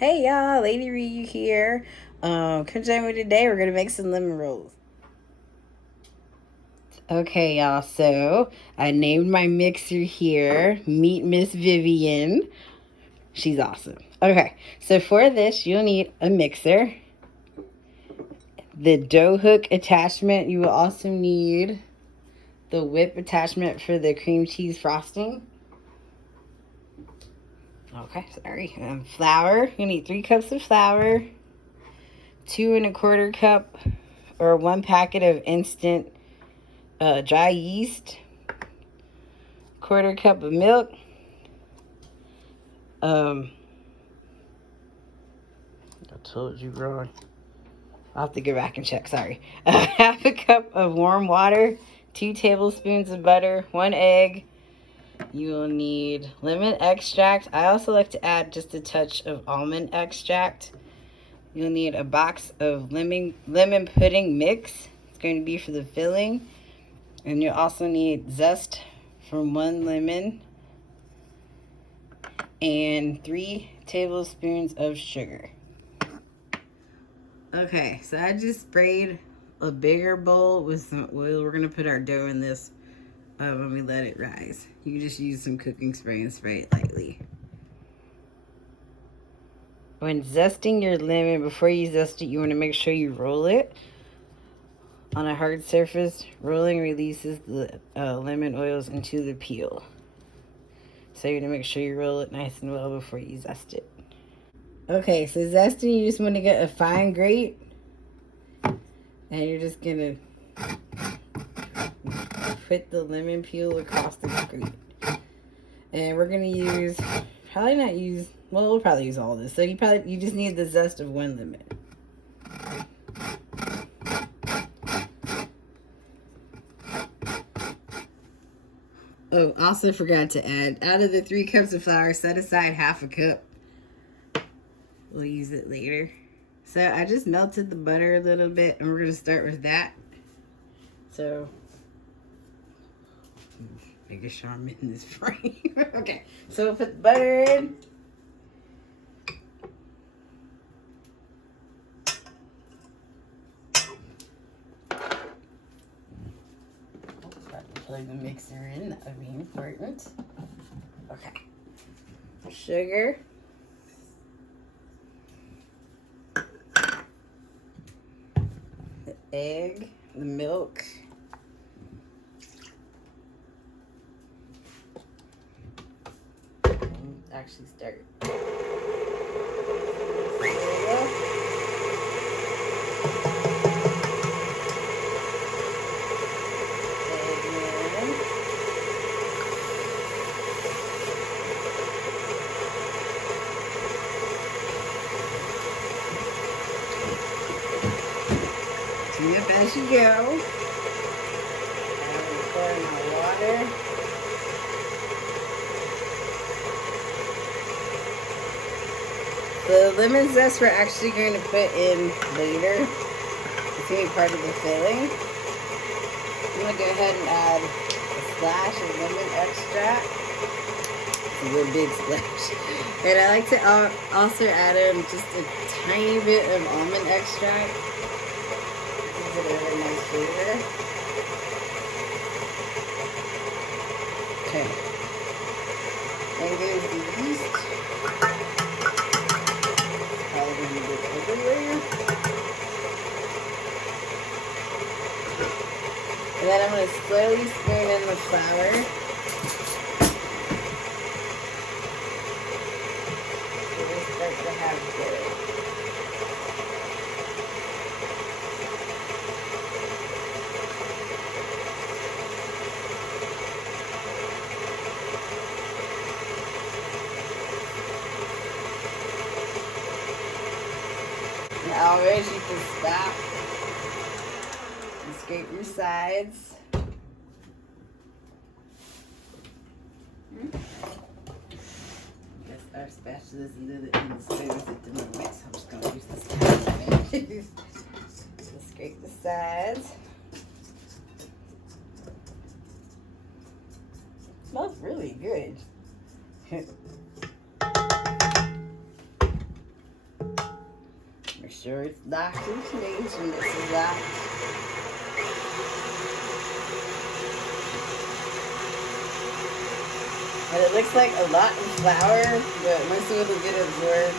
Hey y'all, Lady Ryu here. Come join me today. We're gonna make some lemon rolls. Okay, y'all. So I named my mixer here. Meet Miss Vivian. She's awesome. Okay, so for this, you'll need a mixer, the dough hook attachment. You will also need the whip attachment for the cream cheese frosting. Okay, sorry. Flour. You need 3 cups of flour, 2 1/4 cup or 1 packet of instant dry yeast, 1/4 cup of milk, I told you wrong. I'll have to go back and check, sorry. 1/2 cup of warm water, 2 tablespoons of butter, 1 egg. You will need lemon extract. I also like to add just a touch of almond extract. You'll need a box of lemon pudding mix. It's going to be for the filling. And you'll also need zest from 1 lemon and 3 tablespoons of sugar. Okay, so I just sprayed a bigger bowl with some oil. We're gonna put our dough in this when we let it rise. You can just use some cooking spray and spray it lightly. When zesting your lemon, before you zest it, you want to make sure you roll it on a hard surface. Rolling releases the lemon oils into the peel. So you're going to make sure you roll it nice and well before you zest it. Okay, so zesting, you just want to get a fine grate. And you're just going to put the lemon peel across the grate. And we're going to use, we'll probably use all this. So you just need the zest of 1 lemon. Oh, also forgot to add, out of the 3 cups of flour, set aside 1/2 cup. We'll use it later. So I just melted the butter a little bit, and we're going to start with that. So, biggest sharp in this frame. Okay, so we'll put the butter in. Plug the mixer in, that would be important. Okay. Sugar. The egg, the milk. Actually start. Clean up as you go. I'm pouring my water. The lemon zest we're actually going to put in later. It's going to be part of the filling. I'm going to go ahead and add a splash of lemon extract. It's a real big splash. And I like to also add in just a tiny bit of almond extract. Gives it a really nice flavor. Okay. Then goes the yeast. Probably going to get everywhere. And then I'm going to slowly spoon in the flour. So we start to have dough. Now always you can stop and scrape your sides. Guess our spatula is a little indisposed at the moment, so I'm just going to use this spatula. So scrape the sides. Smells really good. sure it's locked in place when this is locked. And it looks like a lot of flour, but once it will get absorbed.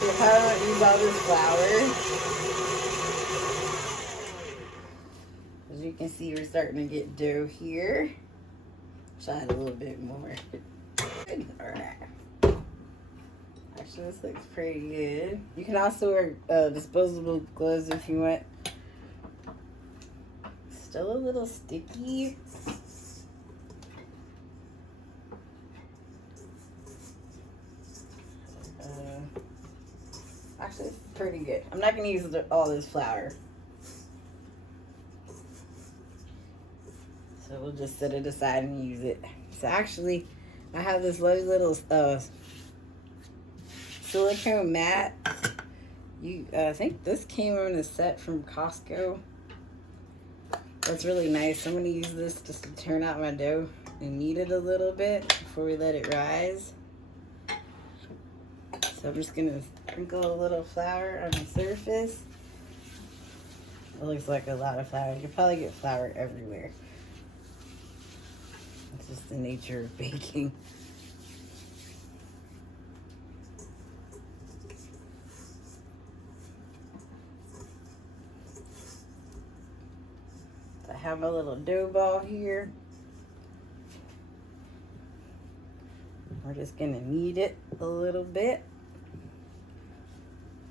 You probably don't use all this flour. As you can see, we're starting to get dough here. Try it a little bit more. Alright. Actually, this looks pretty good. You can also wear disposable gloves if you want. Still a little sticky. Actually, it's pretty good. I'm not going to use all this flour. So we'll just set it aside and use it. So actually, I have this lovely little silicone mat. I think this came in a set from Costco. That's really nice. I'm going to use this just to turn out my dough and knead it a little bit before we let it rise. So I'm just going to sprinkle a little flour on the surface. It looks like a lot of flour. You can probably get flour everywhere. It's just the nature of baking. So I have my little dough ball here. We're just gonna knead it a little bit.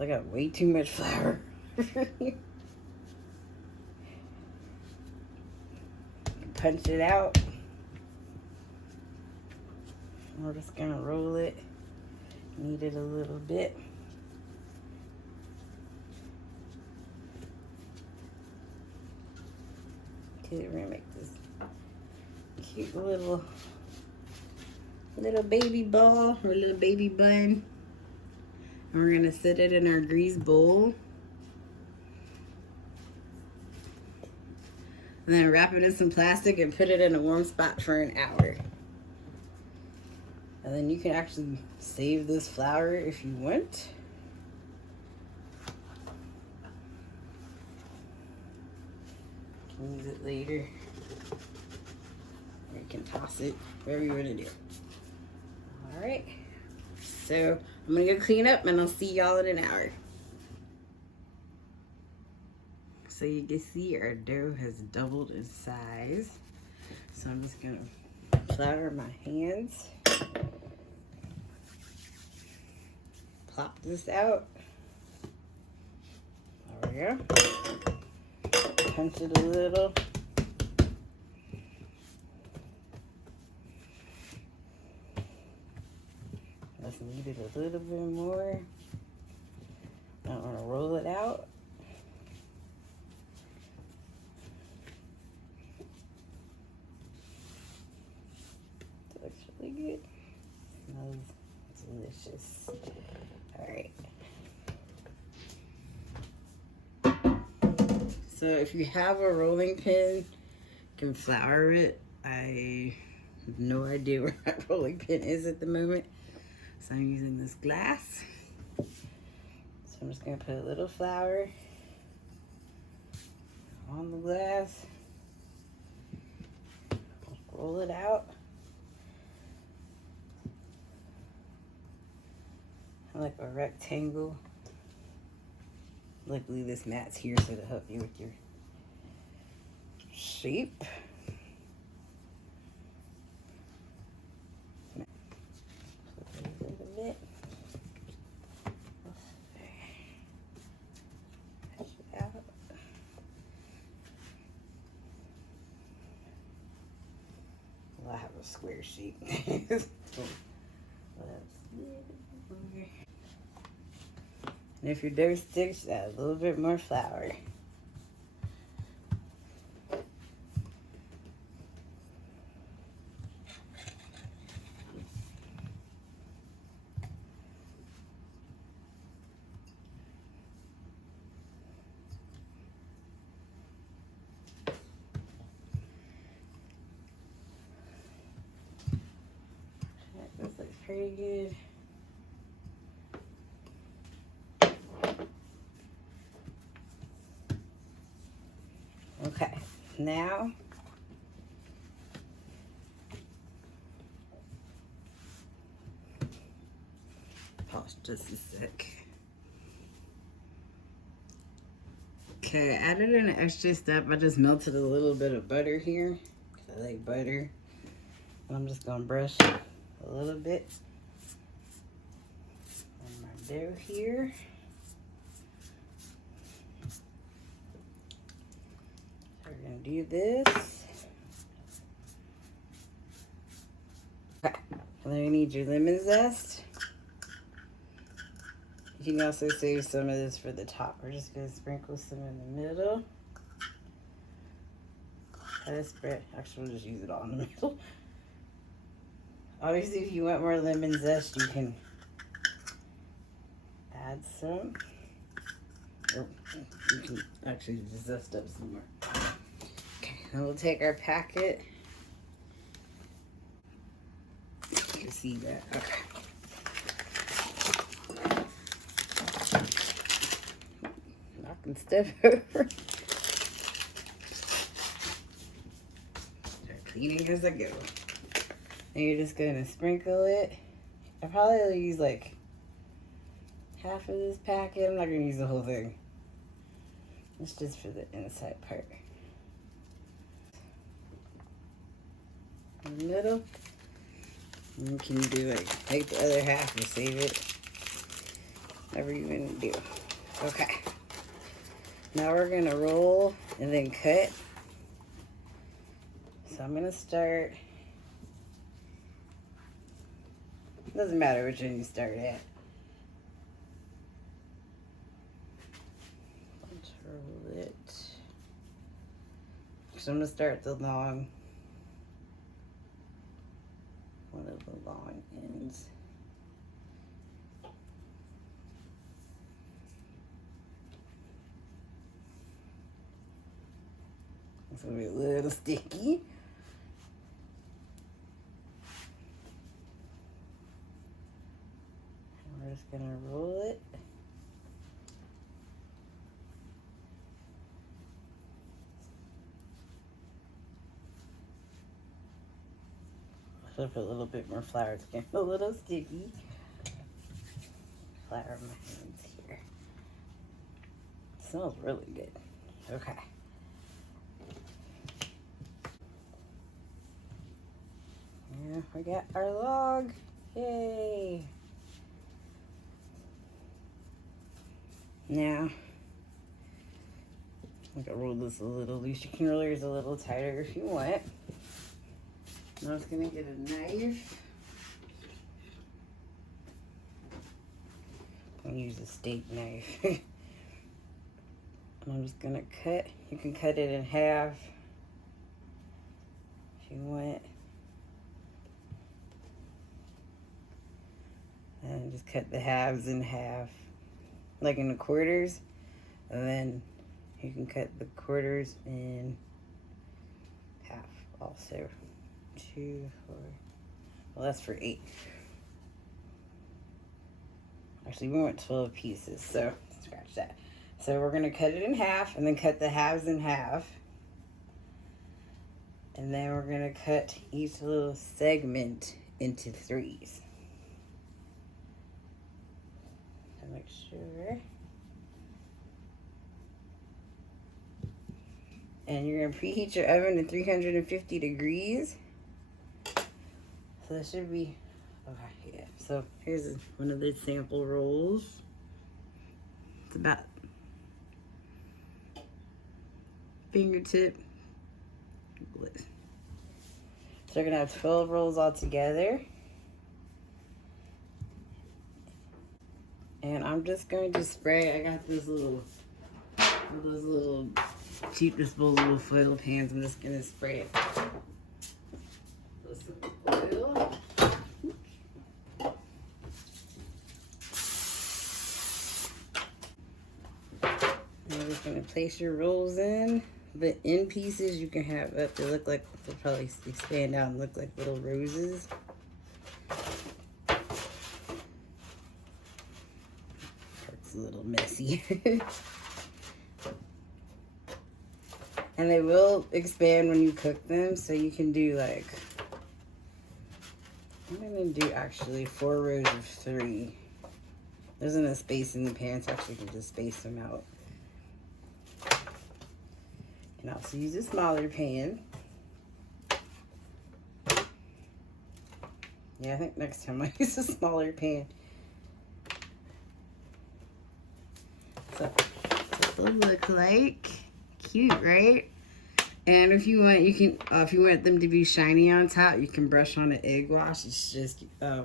I got way too much flour. Punch it out. We're just gonna roll it, knead it a little bit. Okay, we're gonna make this cute little baby ball or little baby bun. And we're gonna set it in our grease bowl. And then wrap it in some plastic and put it in a warm spot for an hour. And then you can actually save this flour if you want. You can use it later. Or you can toss it, whatever you want to do. Alright. So I'm going to go clean up and I'll see y'all in an hour. So you can see our dough has doubled in size. So I'm just going to flour my hands. Plop this out. There we go. Punch it a little. Let's knead it a little bit more. I want to roll it out. It looks really good. Smells delicious. Alright. So if you have a rolling pin, you can flour it. I have no idea where my rolling pin is at the moment. So I'm using this glass. So I'm just going to put a little flour on the glass. Roll it out. I like a rectangle. Luckily this mat's here so to help you with your shape. A little bit. Push it out. Well, I have a square shape. And if your dough sticks, add a little bit more flour. pretty good. Okay, now pause just a sec. Okay, I added an extra step. I just melted a little bit of butter here, 'cause I like butter. And I'm just gonna brush a little bit on my dough here. So we're gonna do this. Okay, and then we need your lemon zest. You can also save some of this for the top. We're just gonna sprinkle some in the middle. Spread. Actually, we'll just use it all in the middle. Obviously, if you want more lemon zest, you can add some. Or you can actually just zest up some more. Okay, then we'll take our packet. You can see that. Okay. Knocking stuff over. Start cleaning as I go. And you're just gonna sprinkle it. I probably use like half of this packet. I'm not gonna use the whole thing. It's just for the inside part. In the middle. And you can do like take the other half and save it. Whatever you want to do. Okay. Now we're gonna roll and then cut. So I'm gonna start. Doesn't matter which one you start at. Let's roll it. So I'm gonna start the long, one of the long ends. It's gonna be a little sticky. We're just gonna roll it. I should put a little bit more flour. It's getting a little sticky. Flour my hands here. It smells really good. Okay. Yeah, we got our log. Yay! Now, I'm gonna roll this a little loose. You can roll yours a little tighter if you want. Now I'm just gonna get a knife. I'm gonna use a steak knife. And I'm just gonna cut. You can cut it in half if you want. And just cut the halves in half, like in the quarters. And then you can cut the quarters in half also. 2, 4, well that's for 8. Actually we want 12 pieces, so scratch that. So we're gonna cut it in half and then cut the halves in half. And then we're gonna cut each little segment into 3s. So make sure. And you're gonna preheat your oven to 350 degrees. So that should be, okay, yeah. So here's one of the sample rolls. It's about fingertip. So we're gonna have 12 rolls all together. And I'm just going to spray, I got this little, those little cheap disposable foil pans. I'm just gonna spray it with some oil. And I'm just gonna place your rolls in. The end pieces you can have up to look like, they'll probably expand out and look like little roses. It's a little messy. And they will expand when you cook them, so you can do like, I'm gonna do actually 4 rows of 3. There's enough space in the pan, so actually you can just space them out. You can also use a smaller pan. Yeah, I think next time I use a smaller pan. So that's what they look like. Cute, right? And if you want, you can, if you want them to be shiny on top, you can brush on an egg wash. It's just a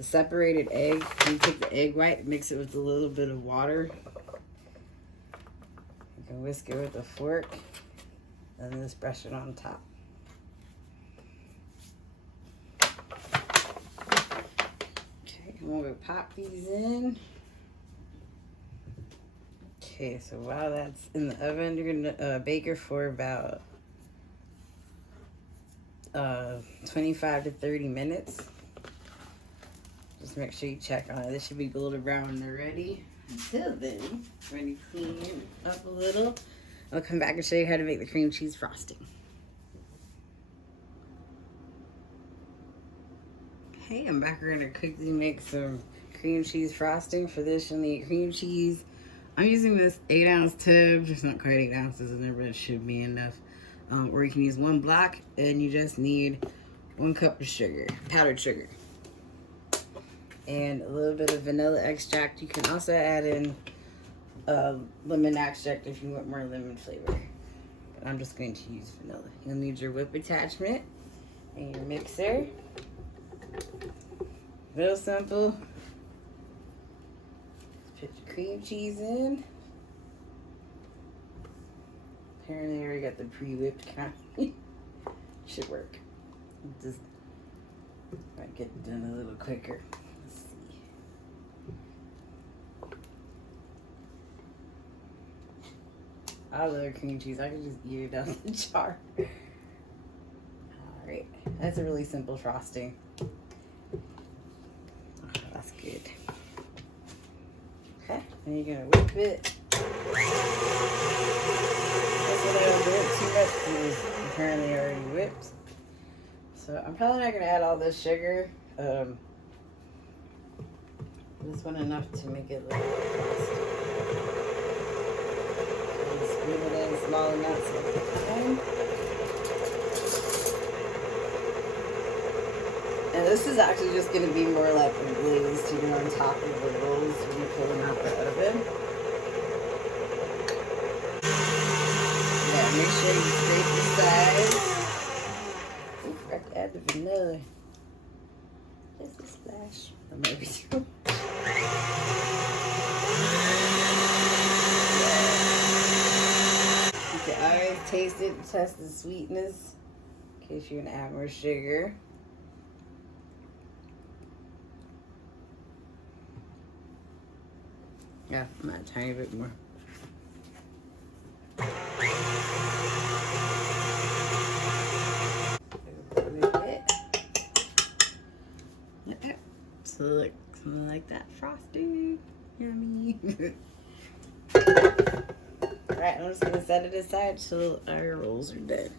separated egg. You take the egg white, mix it with a little bit of water. You can whisk it with a fork, and then just brush it on top. Okay, I'm gonna pop these in. Okay, so while that's in the oven, you're gonna bake her for about 25 to 30 minutes. Just make sure you check on it. This should be golden brown when they're ready. Until then, we're gonna clean it up a little. I'll come back and show you how to make the cream cheese frosting. Okay, I'm back. We're gonna quickly make some cream cheese frosting. For this, you'll need cream cheese. I'm using this 8-ounce tub. It's not quite 8 ounces in there, but it should be enough. Or you can use 1 block, and you just need 1 cup of sugar, powdered sugar. And a little bit of vanilla extract. You can also add in lemon extract if you want more lemon flavor. But I'm just going to use vanilla. You'll need your whip attachment and your mixer. Real simple. Put your cream cheese in. Apparently I already got the pre-whipped kind. Should work. Just might get it done a little quicker. Let's see. I love cream cheese. I can just eat it out of the jar. Alright. That's a really simple frosting. Oh, that's good. Okay, and you're gonna whip it. That's what I don't do it too much because it was apparently already whipped. So I'm probably not gonna add all this sugar. This one enough to make it look frosty. Scoop it in small amounts of the time. And this is actually just going to be more like a glaze to go on top of the rolls when you pull them out the oven. Yeah, make sure you scrape the sides. Ooh, forgot to add the vanilla. Just a splash. Or maybe two. You can always taste it and test the sweetness in case you're going to add more sugar. Yeah, I'm gonna add a tiny bit more. So look, something like that frosting. Yummy. Alright, I'm just gonna set it aside till our rolls are done.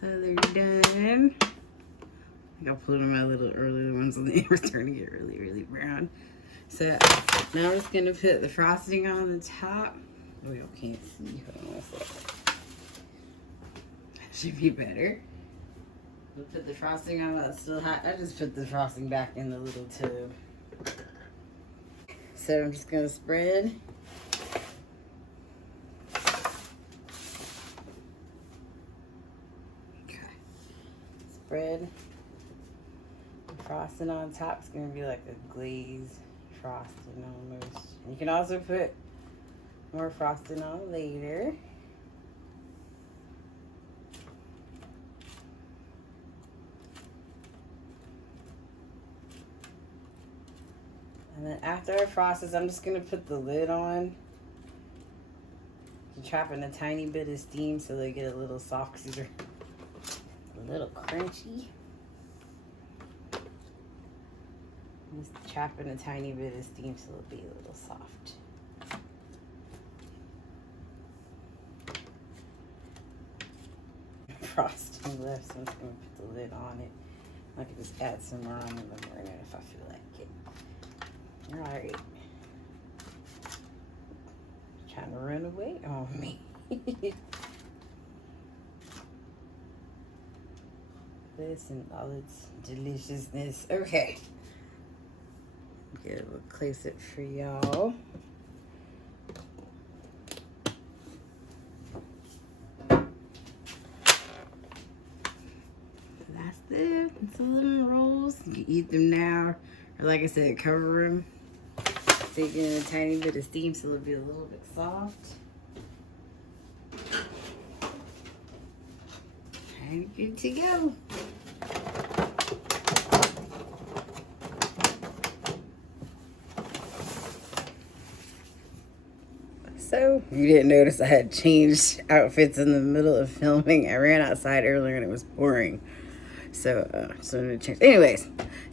So they're done. I'll put in my little earlier ones on the were starting to get really, really brown. So now I'm just gonna put the frosting on the top. Oh, y'all can't see. Hold on one second. That should be better. We'll put the frosting on while it's still hot. I just put the frosting back in the little tube. So I'm just gonna spread. Okay. Spread. Frosting on top is going to be like a glaze frosting almost. You can also put more frosting on later. And then after it frosts, I'm just going to put the lid on. You trap in a tiny bit of steam so they get a little soft because these are a little crunchy. Just chop in a tiny bit of steam so it'll be a little soft. Frosting left, so I'm just gonna put the lid on it. I can just add some more on in the morning if I feel like it. Alright. Trying to run away on me. This and all its deliciousness. Okay. Good, we'll place it for y'all. That's it. It's the lemon rolls. You can eat them now, or like I said, cover them. Take in a tiny bit of steam so it'll be a little bit soft. And good to go. So, you didn't notice I had changed outfits in the middle of filming. I ran outside earlier and it was pouring. So I'm going to change. Anyways,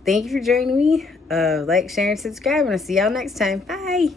thank you for joining me. Like, share, and subscribe. And I'll see y'all next time. Bye.